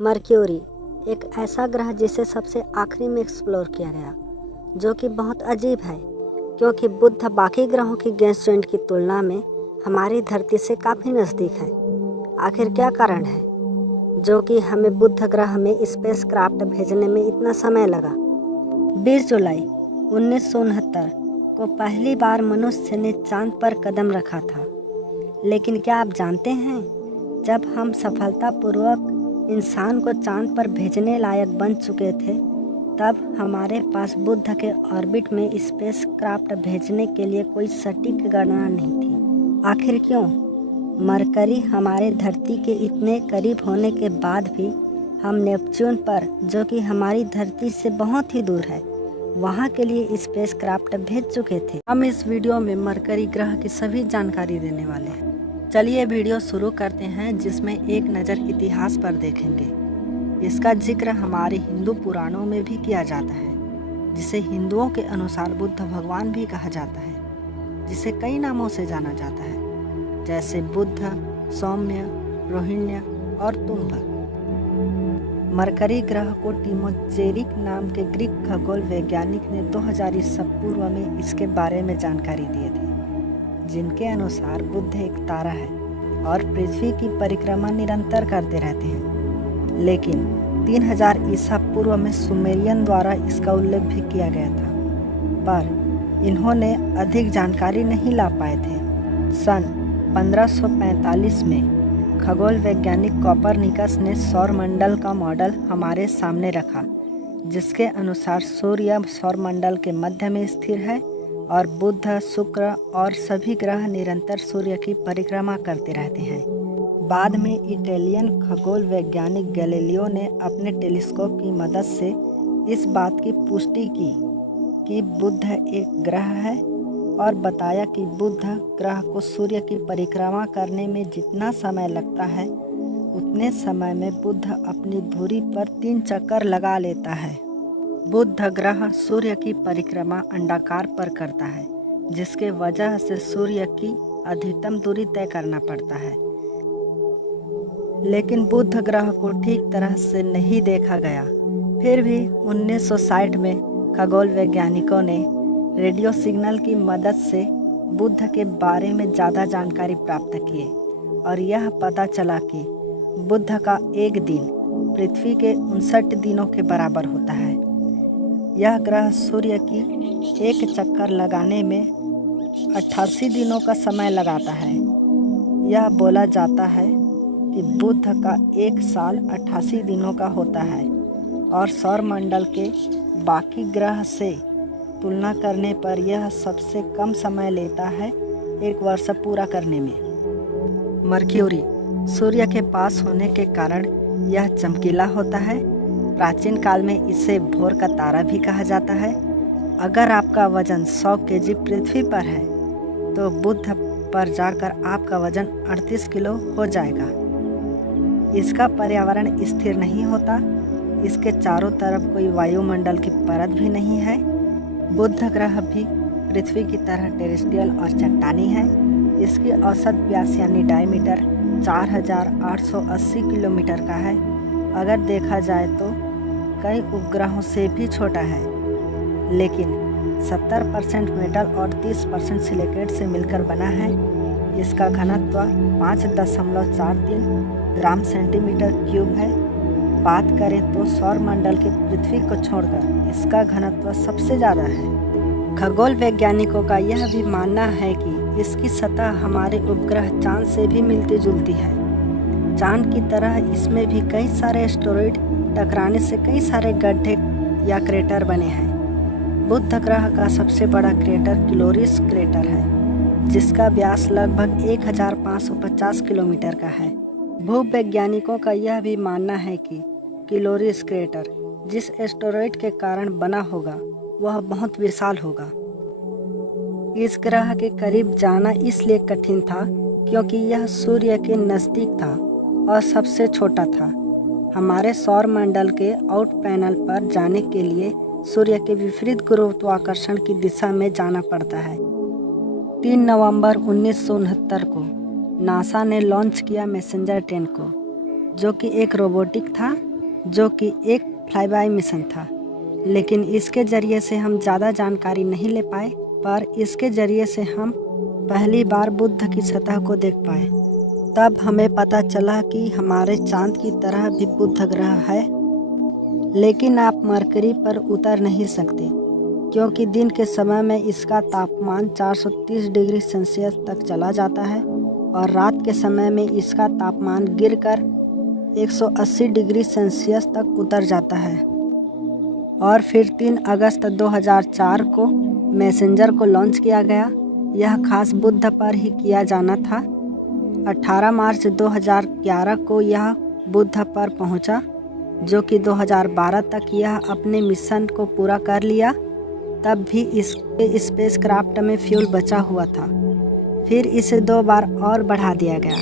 Mercury एक ऐसा ग्रह जिसे सबसे आखिरी में एक्सप्लोर किया गया, जो कि बहुत अजीब है क्योंकि बुध बाकी ग्रहों की गैस जॉइंट की तुलना में हमारी धरती से काफ़ी नज़दीक है। आखिर क्या कारण है जो कि हमें बुध ग्रह में स्पेस क्राफ्ट भेजने में इतना समय लगा? 20 जुलाई 1969 को पहली बार मनुष्य ने चांद पर कदम रखा था। लेकिन क्या आप जानते हैं, जब हम सफलतापूर्वक इंसान को चांद पर भेजने लायक बन चुके थे, तब हमारे पास बुध के ऑर्बिट में स्पेस क्राफ्ट भेजने के लिए कोई सटीक गणना नहीं थी। आखिर क्यों? मरकरी हमारे धरती के इतने करीब होने के बाद भी हम नेपच्यून पर, जो कि हमारी धरती से बहुत ही दूर है, वहाँ के लिए स्पेस क्राफ्ट भेज चुके थे। हम इस वीडियो में मरकरी ग्रह की सभी जानकारी देने वाले हैं। चलिए वीडियो शुरू करते हैं, जिसमें एक नज़र इतिहास पर देखेंगे। इसका जिक्र हमारे हिंदू पुराणों में भी किया जाता है, जिसे हिंदुओं के अनुसार बुद्ध भगवान भी कहा जाता है, जिसे कई नामों से जाना जाता है, जैसे बुद्ध, सौम्य, रोहिण्य और तुम्ब। मरकरी ग्रह को टिमोचेरिक नाम के ग्रीक खगोल वैज्ञानिक ने 2000 ईसा पूर्व में इसके बारे में जानकारी दिए थे, जिनके अनुसार बुध एक तारा है और पृथ्वी की परिक्रमा निरंतर करते रहते हैं। लेकिन 3000 ईसा पूर्व में सुमेरियन द्वारा इसका उल्लेख भी किया गया था, पर इन्होंने अधिक जानकारी नहीं ला पाए थे। सन 1545 में खगोल वैज्ञानिक कोपरनिकस ने सौरमंडल का मॉडल हमारे सामने रखा, जिसके अनुसार सूर्य सौरमंडल के मध्य में स्थिर है और बुध, शुक्र और सभी ग्रह निरंतर सूर्य की परिक्रमा करते रहते हैं। बाद में इटालियन खगोल वैज्ञानिक गैलीलियो ने अपने टेलीस्कोप की मदद से इस बात की पुष्टि की कि बुध एक ग्रह है और बताया कि बुध ग्रह को सूर्य की परिक्रमा करने में जितना समय लगता है, उतने समय में बुध अपनी धुरी पर 3 चक्कर लगा लेता है। बुध ग्रह सूर्य की परिक्रमा अंडाकार पर करता है, जिसके वजह से सूर्य की अधिकतम दूरी तय करना पड़ता है। लेकिन बुध ग्रह को ठीक तरह से नहीं देखा गया। फिर भी 1960 में खगोल वैज्ञानिकों ने रेडियो सिग्नल की मदद से बुध के बारे में ज़्यादा जानकारी प्राप्त किए और यह पता चला कि बुध का एक दिन पृथ्वी के 59 दिनों के बराबर होता है। यह ग्रह सूर्य की एक चक्कर लगाने में 88 दिनों का समय लगाता है। यह बोला जाता है कि बुध का एक साल 88 दिनों का होता है और सौरमंडल के बाकी ग्रह से तुलना करने पर यह सबसे कम समय लेता है एक वर्ष पूरा करने में। मर्क्यूरी सूर्य के पास होने के कारण यह चमकीला होता है। प्राचीन काल में इसे भोर का तारा भी कहा जाता है। अगर आपका वजन 100 केजी पृथ्वी पर है, तो बुध पर जाकर आपका वजन 38 किलो हो जाएगा। इसका पर्यावरण स्थिर नहीं होता। इसके चारों तरफ कोई वायुमंडल की परत भी नहीं है। बुध ग्रह भी पृथ्वी की तरह टेरेस्ट्रियल और चट्टानी है। इसकी औसत व्यास यानी डायमीटर 4880 किलोमीटर का है। अगर देखा जाए तो कई उपग्रहों से भी छोटा है, लेकिन 70% मेटल और 30% सिलिकेट से मिलकर बना है। इसका घनत्व 5.43 ग्राम सेंटीमीटर क्यूब है। बात करें तो सौरमंडल की पृथ्वी को छोड़कर इसका घनत्व सबसे ज़्यादा है। खगोल वैज्ञानिकों का यह भी मानना है कि इसकी सतह हमारे उपग्रह चांद से भी मिलती जुलती है। चांद की तरह इसमें भी कई सारे एस्टेरॉइड टकराने से कई सारे गड्ढे या क्रेटर बने हैं। बुध ग्रह का सबसे बड़ा क्रेटर क्लोरिस क्रेटर है, जिसका व्यास लगभग 1550 किलोमीटर का है। भूवैज्ञानिकों का यह भी मानना है कि क्लोरिस क्रेटर जिस एस्टेरॉइड के कारण बना होगा, वह बहुत विशाल होगा। इस ग्रह के करीब जाना इसलिए कठिन था क्योंकि यह सूर्य के नज़दीक था और सबसे छोटा था। हमारे सौरमंडल के आउट पैनल पर जाने के लिए सूर्य के विपरीत गुरुत्वाकर्षण की दिशा में जाना पड़ता है। 3 नवंबर 1969 को नासा ने लॉन्च किया मैसेंजर 10 को, जो कि एक रोबोटिक था जो कि एक फ्लाईबाय मिशन था, लेकिन इसके ज़रिए से हम ज़्यादा जानकारी नहीं ले पाए, पर इसके ज़रिए से हम पहली बार बुध की सतह को देख पाए। तब हमें पता चला कि हमारे चांद की तरह भी बुध ग्रह है, लेकिन आप मरकरी पर उतर नहीं सकते क्योंकि दिन के समय में इसका तापमान 430 डिग्री सेल्सियस तक चला जाता है और रात के समय में इसका तापमान गिरकर 180 डिग्री सेल्सियस तक उतर जाता है। और फिर 3 अगस्त 2004 को मैसेंजर को लॉन्च किया गया। यह खास बुध पर ही किया जाना था। 18 मार्च 2011 को यह बुध पर पहुंचा, जो कि 2012 तक यह अपने मिशन को पूरा कर लिया। तब भी इसके स्पेसक्राफ्ट में फ्यूल बचा हुआ था। फिर इसे 2 बार और बढ़ा दिया गया।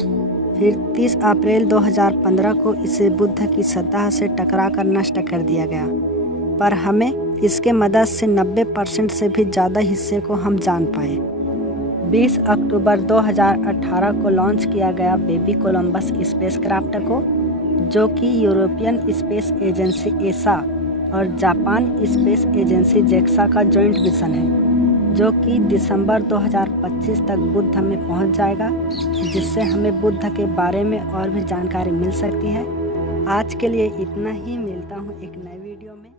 फिर 30 अप्रैल 2015 को इसे बुध की सतह से टकराकर नष्ट कर दिया गया, पर हमें इसके मदद से 90% से भी ज़्यादा हिस्से को हम जान पाए। 20 अक्टूबर 2018 को लॉन्च किया गया बेबी कोलंबस स्पेसक्राफ्ट को, जो कि यूरोपियन स्पेस एजेंसी एसा और जापान स्पेस एजेंसी जेक्सा का जॉइंट मिशन है, जो कि दिसंबर 2025 तक बुध में पहुंच जाएगा, जिससे हमें बुध के बारे में और भी जानकारी मिल सकती है। आज के लिए इतना ही, मिलता हूं एक नए वीडियो में।